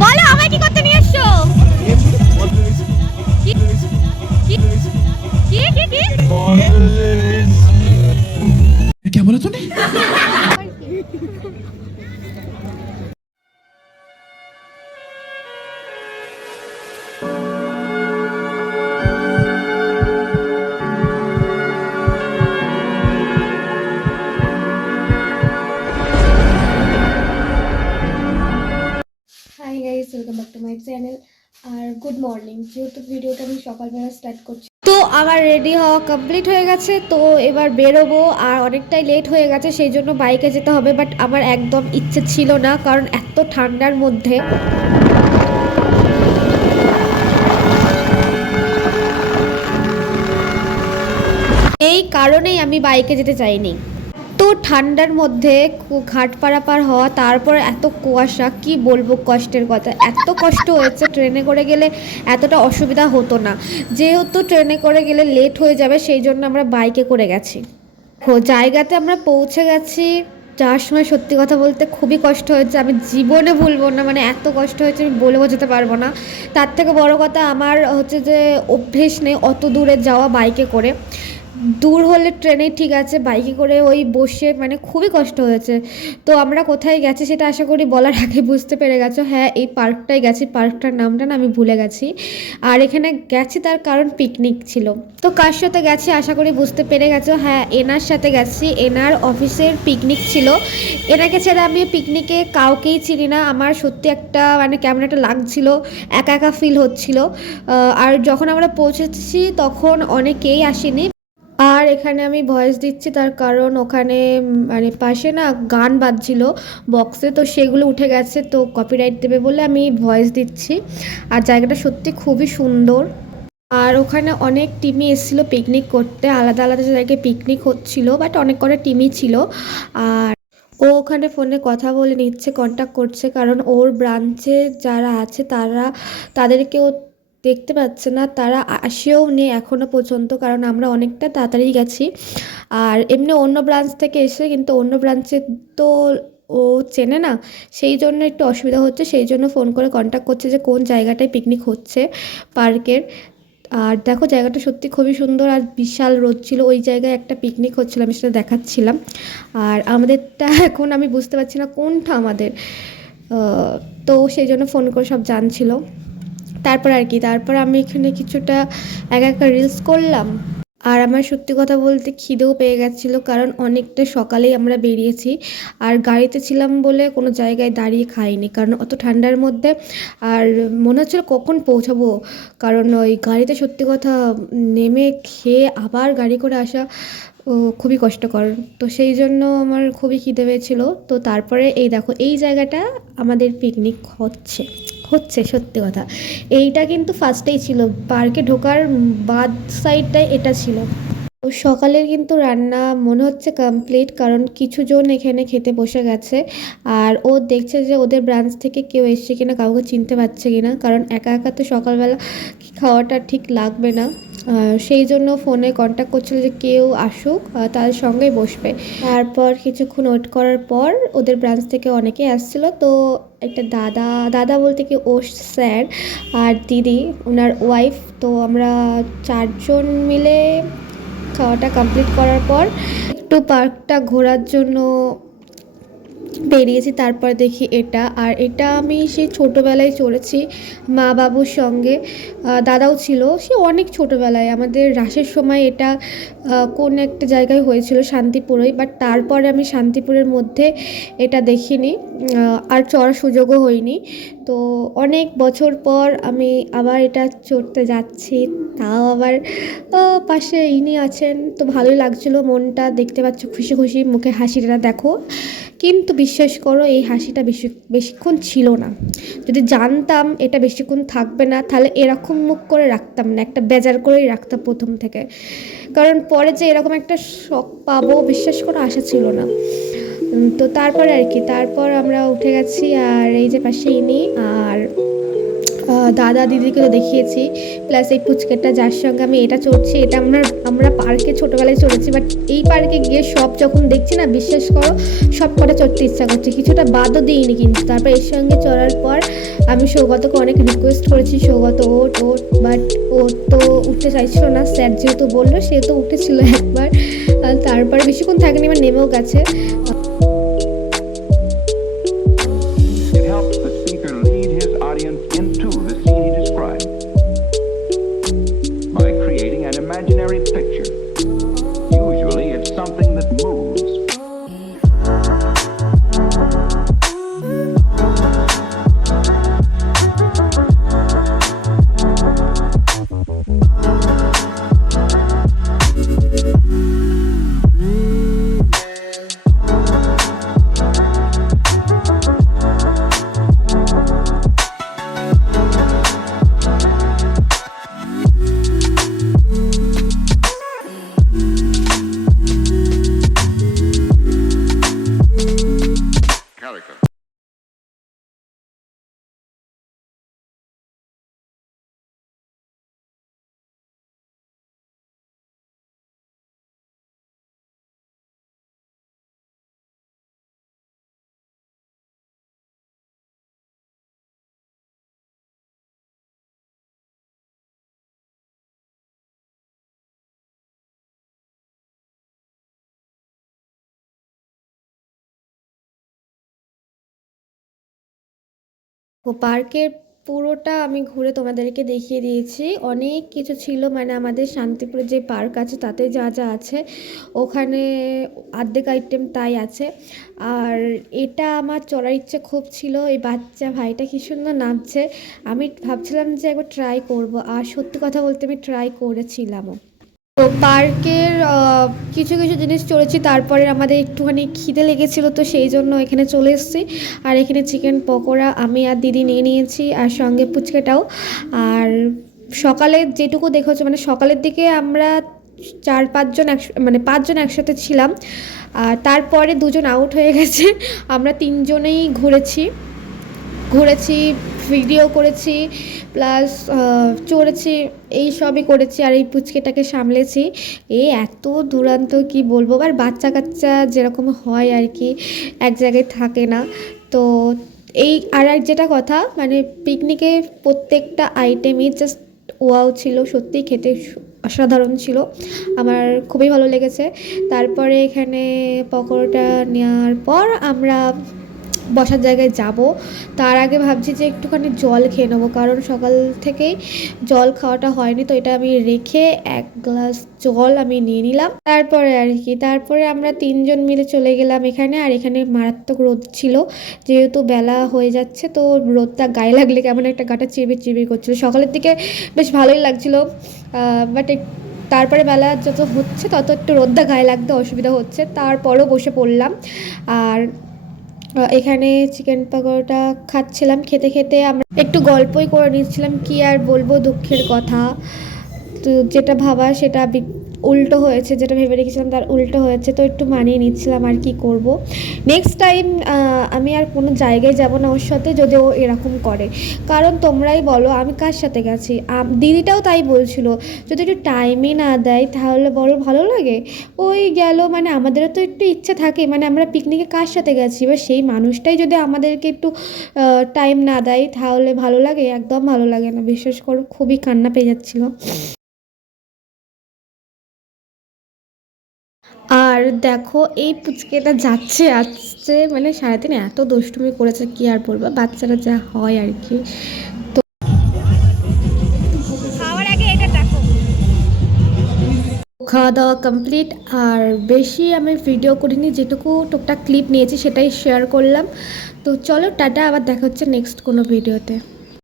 বলো আমায় কি করতে নিয়ে এসছো কি কি কি কি কি क्या बोला तूने মাই চ্যানেল আর গুড মর্নিং যেহেতু ভিডিওটা আমি সকালবেলা স্টার্ট করছি। তো আমার রেডি হওয়া কমপ্লিট হয়ে গেছে, তো এবার বেরোবো আর অনেকটাই লেট হয়ে গেছে, সেই জন্য বাইকে যেতে হবে। বাট আমার একদম ইচ্ছে ছিল না, কারণ এত ঠান্ডার মধ্যে। এই কারণেই আমি বাইকে যেতে চাইনি। তো ঠান্ডার মধ্যে ঘাট পারাপার হওয়া, তারপর এত কুয়াশা, কি বলব কষ্টের কথা। এত কষ্ট হয়েছে ট্রেনে করে গেলে, এতটা অসুবিধা হতো না। যেহেতু ট্রেনে করে গেলে লেট হয়ে যাবে, সেই জন্য আমরা বাইকে করে গেছি। জায়গাতে আমরা পৌঁছে গেছি, যাওয়ার সময় সত্যি কথা বলতে খুবই কষ্ট হয়েছে। আমি জীবনে ভুলবো না মানে এত কষ্ট হয়েছে, আমি বলে বোঝাতে পারব না। তার থেকে বড় কথা আমার হচ্ছে যে অভ্যেস নেই অত দূরে যাওয়া বাইকে করে। দূর হলে ট্রেনে ঠিক আছে, বাইকে করে ওই বসে মানে খুবই কষ্ট হয়েছে। তো আমরা কোথায় গেছি সেটা আশা করি বলার আগে বুঝতে পেরে গেছো। হ্যাঁ এই পার্কটাই গেছি, পার্কটার নামটা না আমি ভুলে গেছি। আর এখানে গেছি তার কারণ পিকনিক ছিল। তো কার সাথে গেছি আশা করি বুঝতে পেরে গেছো। হ্যাঁ এনার সাথে গেছি। এনার অফিসের পিকনিক ছিল। এনাকে ছেড়ে আমি পিকনিকে কাউকেই চিনি না। আমার সত্যি একটা মানে কেমন একটা লাগছিল, একা একা ফিল হচ্ছিল। আর যখন আমরা পৌঁছেছি তখন অনেকেই আসেনি। আর এখানে আমি ভয়েস দিচ্ছি, তার কারণ ওখানে মানে পাশে না গান বাজছিল বক্সে তো সেগুলো উঠে গেছে, তো কপিরাইট দেবে বলে আমি ভয়েস দিচ্ছি। আর জায়গাটা সত্যি খুবই সুন্দর। আর ওখানে অনেক টিমই এসেছিল পিকনিক করতে, আলাদা আলাদা জায়গায় পিকনিক হচ্ছিল বাট অনেক কটা টিমই ছিল। আর ও ওখানে ফোনে কথা বলে নিচ্ছে কন্ট্যাক্ট করছে, কারণ ওর ব্রাঞ্চে যারা আছে, তারা, তাদেরকেও দেখতে পাচ্ছে না, তারা আসেও নেই এখনও পর্যন্ত, কারণ আমরা অনেকটা তাড়াতাড়ি গেছি। আর এমনি অন্য ব্রাঞ্চ থেকে এসে কিন্তু অন্য ব্রাঞ্চে তো ও চেনে না, সেই জন্য একটু অসুবিধা হচ্ছে, সেই জন্য ফোন করে কন্ট্যাক্ট করছে যে কোন জায়গাটায় পিকনিক হচ্ছে পার্কের আর দেখো জায়গাটা সত্যি খুবই সুন্দর আর বিশাল রোদ ছিল, ওই জায়গায় একটা পিকনিক হচ্ছিল, আমি সেটা দেখাচ্ছিলাম। আর আমাদেরটা এখন আমি বুঝতে পারছি না কোনটা আমাদের তো সেই জন্য ফোন করে সব জানছিল। তারপর আর কি, তারপর আমি এখানে কিছুটা এক একা রিলস করলাম। আর আমার সত্যি কথা বলতে খিদেও পেয়ে গেছিল, কারণ অনেকটা সকালেই আমরা বেরিয়েছি। আর গাড়িতে ছিলাম বলে কোনো জায়গায় দাঁড়িয়ে খাইনি, কারণ অত ঠান্ডার মধ্যে আর মনে হচ্ছিল কখন পৌঁছাবো। কারণ ওই গাড়িতে সত্যি কথা নেমে খেয়ে আবার গাড়ি করে আসা খুবই কষ্টকর। তো সেই জন্য আমার খুবই খিদে পেয়েছিল। তো তারপরে এই দেখো, এই জায়গাটা আমাদের পিকনিক হচ্ছে। হচ্ছে সত্যি কথা। এইটা কিন্তু ফার্স্টেই ছিল। পার্কে ঢোকার বাদ সাইডটাই এটা ছিল। তো সকালের কিন্তু রান্না মনে হচ্ছে কমপ্লিট কারণ কিছু জন এখানে খেতে বসে গেছে। আর ও দেখছে যে ওদের ব্রাঞ্চ থেকে কেউ এসছে কিনা, কাউকে চিনতে পারছে কিনা, কারণ একা একা তো সকালবেলা খাওয়াটা ঠিক লাগবে না। সেই জন্য ফোনে কন্ট্যাক্ট করছিল যে কেউ আসুক তাদের সঙ্গেই বসবে। তারপর কিছুক্ষণ ওয়েট করার পর ওদের ব্রাঞ্চ থেকে অনেকে আসছিল। তো একটা দাদা দাদা বলতে কি ওস স্যার আর দিদি ওনার ওয়াইফ তো আমরা চারজন মিলে খাওয়াটা কমপ্লিট করার পর একটু পার্কটা ঘোরার জন্য বেরিয়েছি, তারপর দেখি এটা। আর এটা আমি সেই ছোটোবেলায় চড়েছি মা বাবুর সঙ্গে দাদাও ছিল, সে অনেক ছোটোবেলায়। আমাদের রাসের সময় এটা কোন একটা জায়গায় হয়েছিল, শান্তিপুরেই। বাট তারপরে আমি শান্তিপুরের মধ্যে এটা দেখিনি। আর চড়ার সুযোগও হয়নি। তো অনেক বছর পর আমি আবার এটা চড়তে যাচ্ছি। তাও আবার পাশে ইনি আছেন, তো ভালোই লাগছিল মনটা, দেখতে পাচ্ছ খুশি খুশি মুখে হাসিটা দেখো। কিন্তু বিশ্বাস করো, এই হাসিটা বেশি, বেশিক্ষণ ছিল না। যদি জানতাম এটা বেশিক্ষণ থাকবে না, তাহলে এরকম মুখ করে রাখতাম না, একটা বেজার করেই রাখতাম প্রথম থেকে। কারণ পরে যে এরকম একটা শখ পাবো, বিশ্বাস করো আশা ছিল না। তো তারপরে আর কি, তারপর আমরা উঠে গেছি, আর এই যে পাশে ইনি, আর দাদা দিদিকে তো দেখিয়েছি। প্লাস এই পুচকেটা যার সঙ্গে আমি এটা চড়ছি, এটা আমরা আমরা পার্কে ছোটোবেলায় চড়েছি বাট এই পার্কে গিয়ে সব যখন দেখছি না, বিশ্বাস করো, সব কটা চড়তে ইচ্ছা করছে। কিছুটা বাদও দিইনি কিন্তু। তারপর এর সঙ্গে চড়ার পর আমি সৌগতকে অনেক রিকোয়েস্ট করেছি, সৌগত ওট ওট বাট ও তো উঠতে চাইছিল না, স্যার যেহেতু বলল, সে তো উঠেছিল একবার। তারপর বেশিক্ষণ থাকেনি, এবার নেমেও গেছে। পার্কের পুরোটা আমি ঘুরে তোমাদেরকে দেখিয়ে দিয়েছি। অনেক কিছু ছিল মানে আমাদের শান্তিপুরে যে পার্ক আছে তাতে যা যা আছে, ওখানে আর্ধেক আইটেম তাই আছে। আর এটা আমার চড়ার ইচ্ছে খুব ছিল, এই বাচ্চা ভাইটা কি সুন্দর নামছে আমি ভাবছিলাম যে একবার ট্রাই করব, আর সত্যি কথা বলতে আমি ট্রাই করেছিলামও। তো পার্কের কিছু কিছু জিনিস চড়েছি, তারপরে আমাদের একটুখানি খিদে লেগেছিল, তো সেই জন্য এখানে চলে এসেছি। আর এখানে চিকেন পকোড়া আমি আর দিদি নিয়ে নিয়েছি, আর সঙ্গে পুচকেটাও। আর সকালে যেটুকু দেখেছ মানে সকালের দিকে আমরা চার পাঁচজন এক মানে পাঁচজন একসাথে ছিলাম। আর তারপরে দুজন আউট হয়ে গেছে, আমরা তিনজনেই ঘুরেছি। ঘুরেছি ভিডিও করেছি প্লাস চড়েছি, এই সবই করেছি আর এই পুচকেটাকে সামলেছি। এ এত দুরান্ত কি বলব? আর বাচ্চা কাচ্চা যেরকম হয় আর কি, এক জায়গায় থাকে না। তো এই আর এক যেটা কথা মানে পিকনিকে প্রত্যেকটা আইটেমই জাস্ট ওয়াও ছিল, সত্যিই খেতে অসাধারণ ছিল। আমার খুবই ভালো লেগেছে। তারপরে এখানে পকোড়াটা নেওয়ার পর আমরা বসার জায়গায় যাব। তার আগে ভাবছি যে একটুখানি জল খেয়ে নেব, কারণ সকাল থেকেই জল খাওয়াটা হয়নি, তো এটা আমি রেখে এক গ্লাস জল আমি নিয়ে নিলাম। তারপরে আর কি, তারপরে আমরা তিনজন মিলে চলে গেলাম এখানে, আর এখানে মারাত্মক রোদ ছিল, যেহেতু বেলা হয়ে যাচ্ছে, তো রোদটা গায়ে লাগলে কেমন একটা গাটা চিবির চিবির করছিল। সকালের দিকে বেশ ভালোই লাগছিল বাট তারপরে বেলা যত হচ্ছে তত একটু রোদটা গায়ে লাগতে অসুবিধা হচ্ছে, তারপরও বসে পড়লাম। আর এখানে চিকেন পকোড়াটা খাচ্ছিলাম খেতে খেতে। আমরা একটু গল্পই করে নিচ্ছিলাম, কি আর বলব দুঃখের কথা। তো যেটা ভাবা সেটা উল্টো হয়েছে, যেটা ভেবে রেখেছিলাম তার উল্টো হয়েছে, তো একটু মানিয়ে নিচ্ছিলাম আর কি করব। নেক্সট টাইম আমি আর কোনো জায়গায় যাব না ওর সাথে, যদি ও এরকম করে। কারণ তোমরাই বলো, আমি কার সাথে গেছি? দিদিটাও তাই বলছিল, যদি একটু টাইমই না দেয়, তাহলে বলো ভালো লাগে? ওই গেল মানে আমাদেরও তো একটু ইচ্ছে থাকে মানে আমরা পিকনিকে কার সাথে গেছি? এবার সেই মানুষটাই যদি আমাদেরকে একটু টাইম না দেয়, তাহলে ভালো লাগে? একদম ভালো লাগে না বিশ্বাস করো খুবই কান্না পেয়ে যাচ্ছিল। আর দেখো এই পুচকেটা যাচ্ছে আসছে মানে সারাদিন এত দুষ্টুমি করেছে কি আর বলব? বাচ্চারা যা হয় আর কি। খাওয়ার আগে এটা দেখো। খাওয়া দাওয়া কমপ্লিট আর বেশি আমি ভিডিও করিনি যেটুকু টুকটাক ক্লিপ নিয়েছি সেটাই শেয়ার করলাম। তো চলো টাটা আবার দেখা হচ্ছে নেক্সট কোনো ভিডিওতে